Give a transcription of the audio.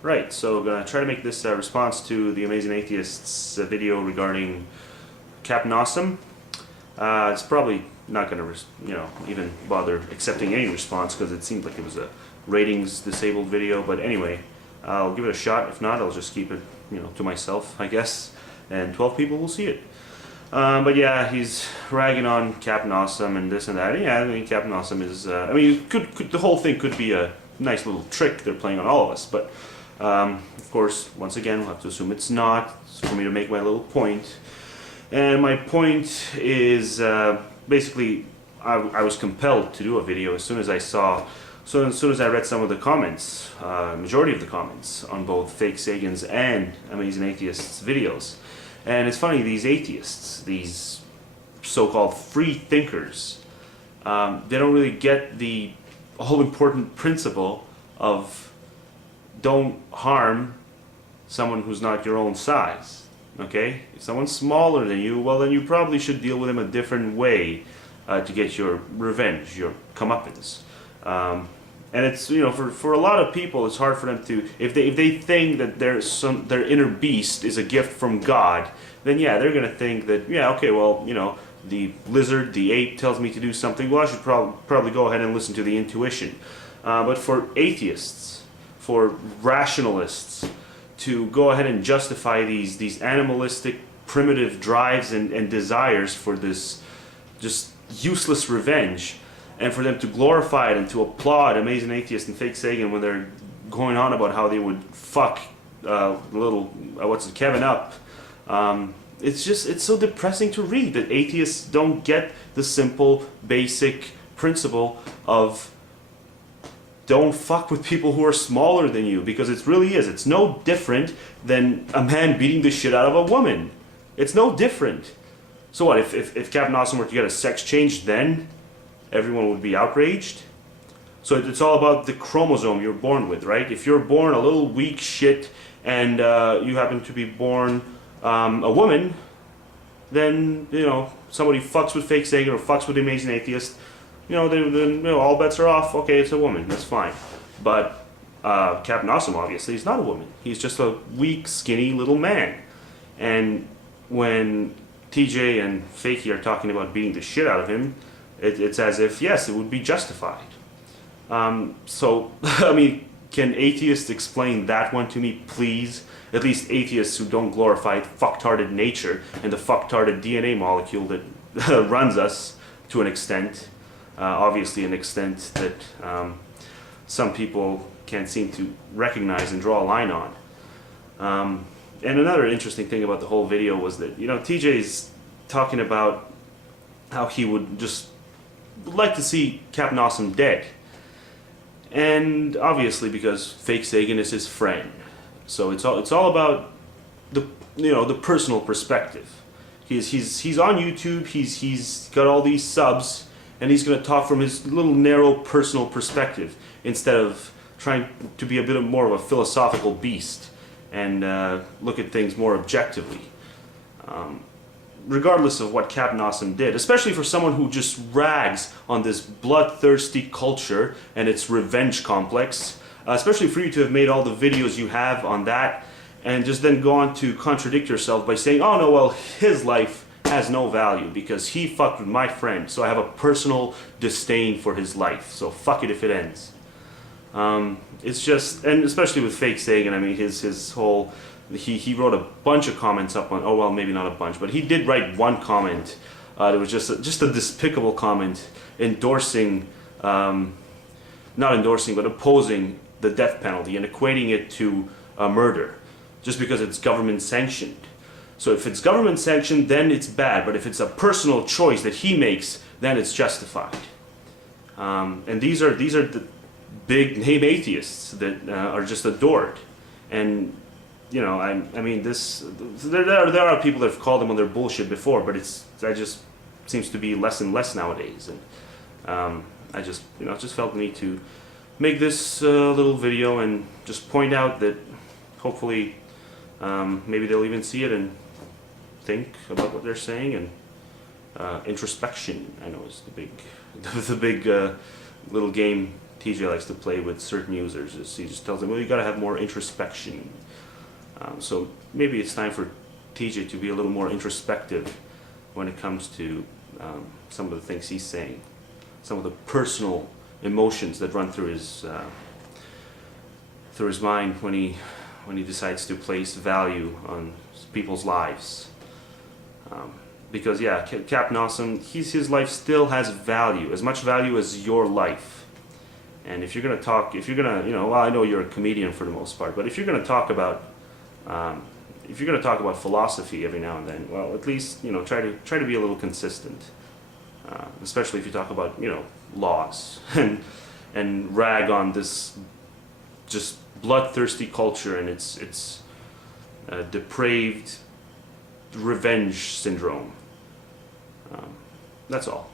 Right, so I'm going to try to make this a response to the Amazing Atheist's video regarding Captain Awesome. It's probably not going to, even bother accepting any response because it seemed like it was a ratings disabled video. But anyway, I'll give it a shot. If not, I'll just keep it, to myself, I guess. And 12 people will see it. But yeah, he's ragging on Captain Awesome and this and that. Yeah, I mean, Captain Awesome is. The whole thing could be a nice little trick they're playing on all of us, but. Of course, once again, we'll have to assume it's not. It's for me to make my little point. And my point is basically I was compelled to do a video as soon as I saw, as soon as I read some of the comments, majority of the comments on both Fake Sagan's and Amazing Atheist's videos. And it's funny, these atheists, these so-called free thinkers, they don't really get the all-important principle of don't harm someone who's not your own size, okay? If someone's smaller than you, well then you probably should deal with them a different way to get your revenge, your comeuppance. And it's, for a lot of people it's hard for them to, if they think that their inner beast is a gift from God, then yeah, they're gonna think that, yeah, okay, well, the lizard, the ape tells me to do something, well I should probably go ahead and listen to the intuition. But for atheists, for rationalists to go ahead and justify these animalistic, primitive drives and desires for this just useless revenge, and for them to glorify it and to applaud Amazing Atheist and Fake Sagan when they're going on about how they would fuck Kevin up. It's so depressing to read that atheists don't get the simple, basic principle of don't fuck with people who are smaller than you, because it really is. It's no different than a man beating the shit out of a woman. It's no different. So what, if Captain Awesome were to get a sex change, then everyone would be outraged? So it's all about the chromosome you're born with, right? If you're born a little weak shit and you happen to be born a woman, then, somebody fucks with Fake Sagan or fucks with the Amazing Atheist, all bets are off. Okay, it's a woman. That's fine. But Captain Awesome, obviously, is not a woman. He's just a weak, skinny little man. And when TJ and Fakey are talking about beating the shit out of him, it's as if, yes, it would be justified. Can atheists explain that one to me, please? At least atheists who don't glorify fucktarded nature and the fucktarded DNA molecule that runs us to an extent. Obviously an extent that some people can't seem to recognize and draw a line on. And another interesting thing about the whole video was that, TJ's talking about how he would just like to see Captain Awesome dead. And obviously because Fake Sagan is his friend. So it's all about the personal perspective. He's on YouTube, he's got all these subs, and he's going to talk from his little narrow personal perspective instead of trying to be a bit more of a philosophical beast and look at things more objectively. Regardless of what Captain Awesome did, especially for someone who just rags on this bloodthirsty culture and its revenge complex, especially for you to have made all the videos you have on that and just then go on to contradict yourself by saying, oh no, well, his life has no value because he fucked with my friend, so I have a personal disdain for his life, so fuck it if it ends. It's just, and especially with Fake Sagan, I mean, his whole, he wrote a bunch of comments up on, oh well, maybe not a bunch, but he did write one comment that was just a despicable comment endorsing, not endorsing, but opposing the death penalty and equating it to murder, just because it's government sanctioned. So if it's government sanctioned, then it's bad. But if it's a personal choice that he makes, then it's justified. And these are the big name atheists that are just adored. And there are people that have called them on their bullshit before, but that just seems to be less and less nowadays. And I just felt the need to make this little video and just point out that hopefully maybe they'll even see it and think about what they're saying. And introspection, I know, is the big little game TJ likes to play with certain users is he just tells them, well, you got to have more introspection. So maybe it's time for TJ to be a little more introspective when it comes to some of the things he's saying, some of the personal emotions that run through his mind when he decides to place value on people's lives. Because yeah, Cap Nossum, his life still has value, as much value as your life. And if you're gonna talk, well, I know you're a comedian for the most part, but if you're gonna talk about philosophy every now and then, well, at least try to be a little consistent, especially if you talk about laws and rag on this just bloodthirsty culture and its depraved revenge syndrome. That's all.